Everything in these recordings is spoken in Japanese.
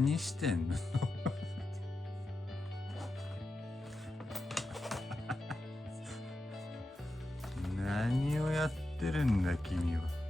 何してんの何をやってるんだ君は。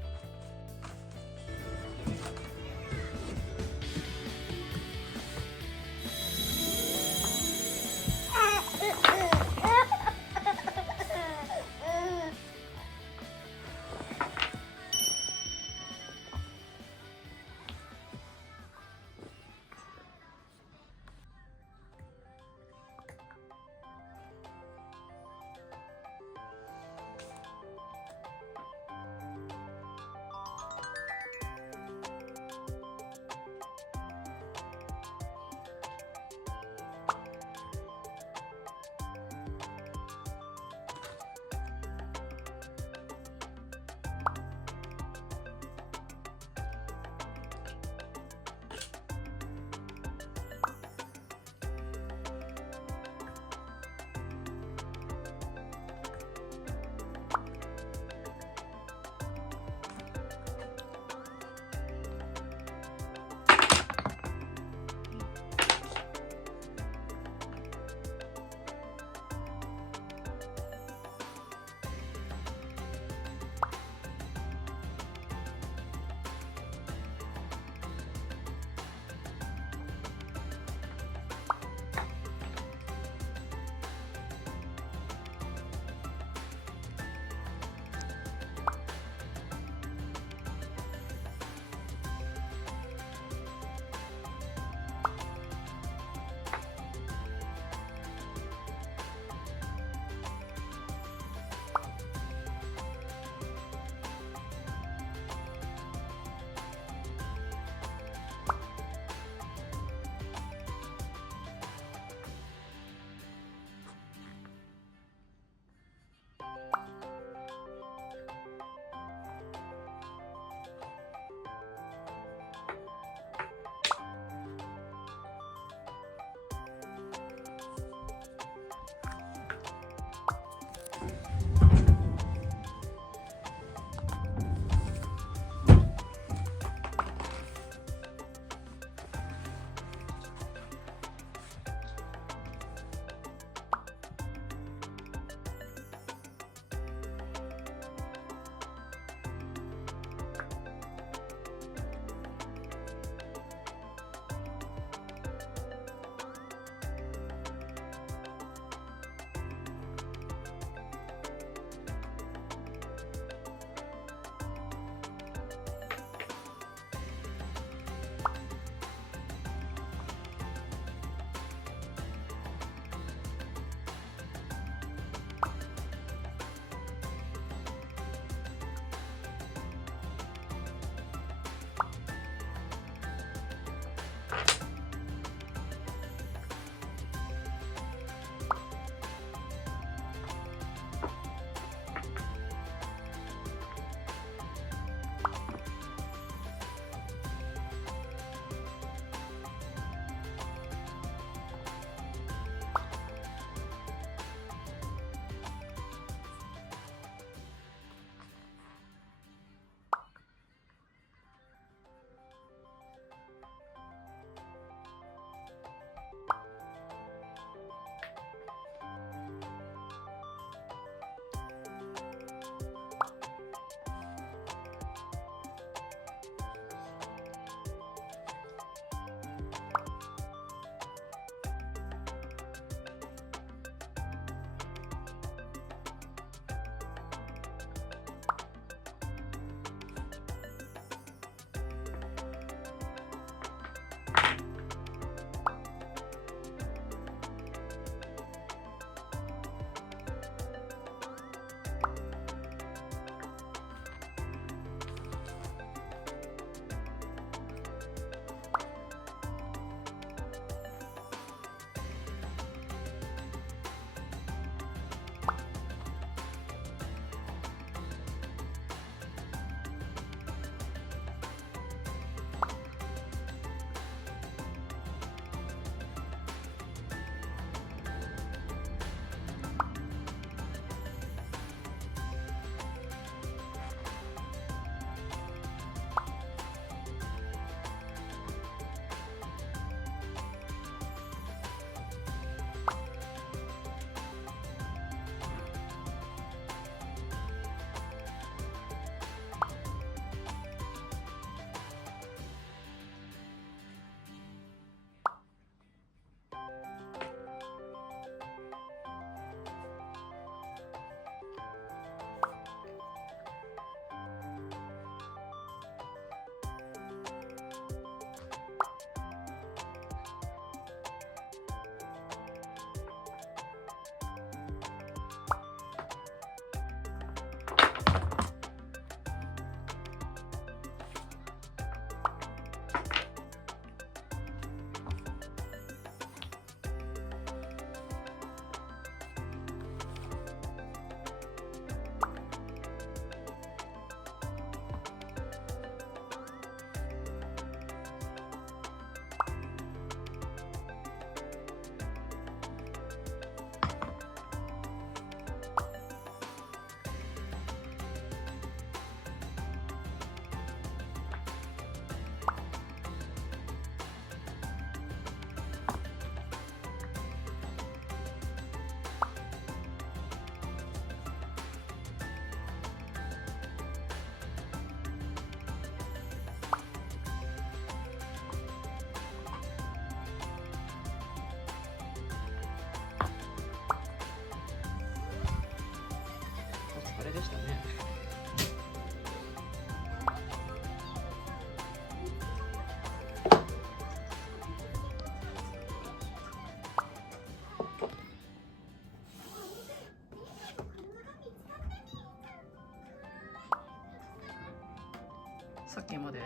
さっきまで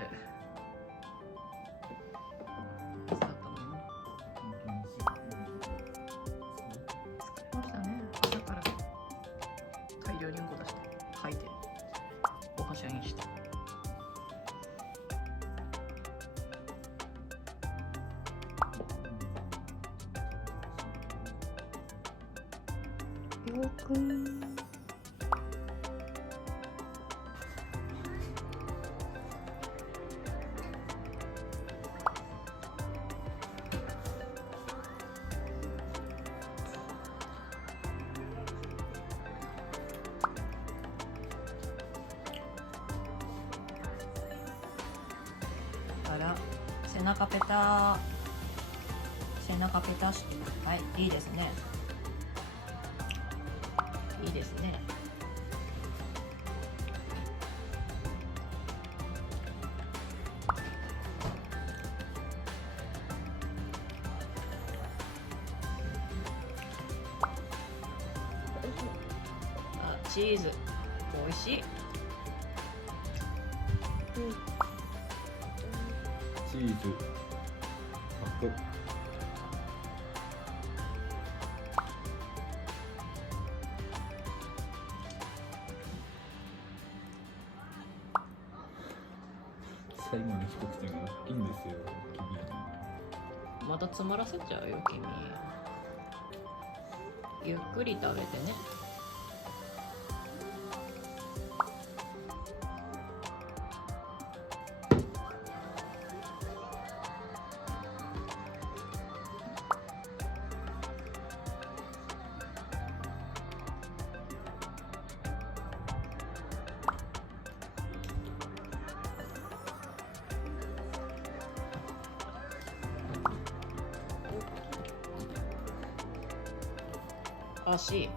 水だったのにな。疲れましたね。朝から大量にうんこ出して吐いておはしゃぎして。よくん。あら、背中ペタ、背中ペタし、はい、いいですね。いいですね。あ、チーズ、美味しい。チーズパク。最後の一口がいいんですよ、君。また詰まらせちゃうよ君。ゆっくり食べてね。足。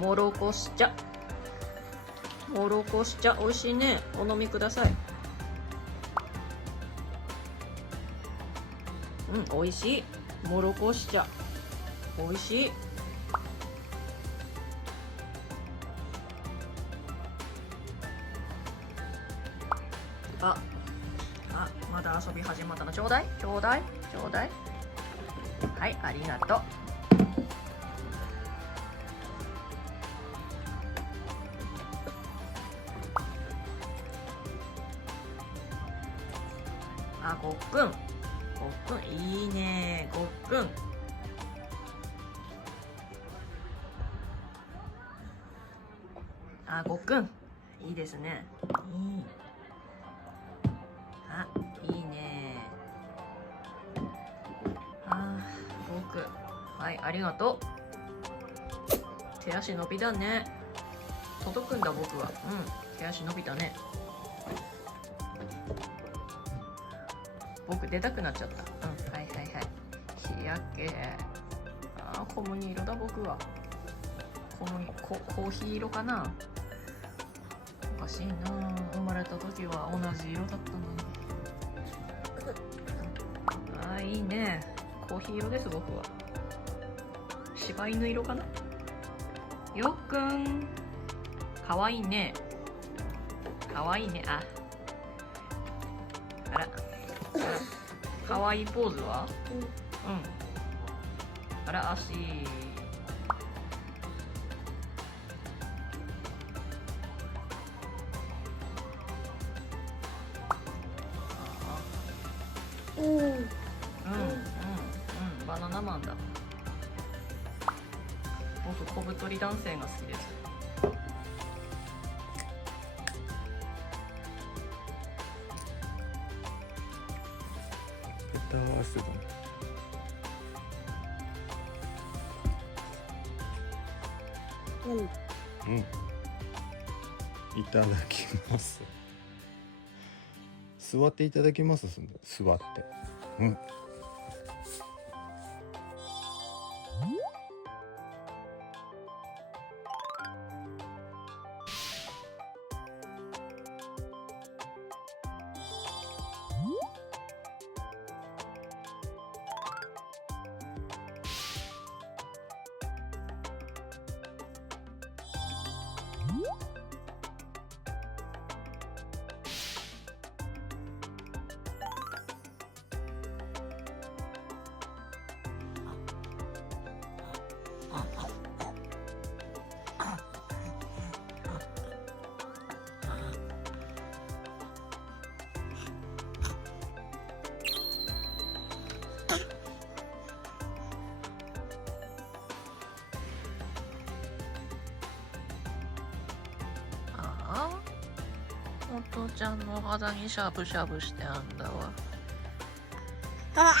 もろこし茶。もろこし茶、美味しいね。お飲みください。美味しい。もろこし茶。美味しい。まだ遊び始まったの。ちょうだい。はい、ありがとう。ごっくん。いいね。ごっくん。ごっくん。いいですね。いいね。ごっくん。はい、ありがとう。手足伸びだね。届くんだ僕は。手足伸びたね。僕出たくなっちゃった。はい。日焼け。小麦色だ僕は。コーヒー色かな。おかしいな。生まれた時は同じ色だったのに。いいね。コーヒー色です僕は。柴犬色かな。よっくん。かわいいね。あら。かわいいポーズは？あら、足。バナナマンだ。僕、小太り男性が好きです。ペタースだ。いただきます。座っていただきます。座って。お父ちゃんのお肌にしゃぶしゃぶしてあんだわ。あ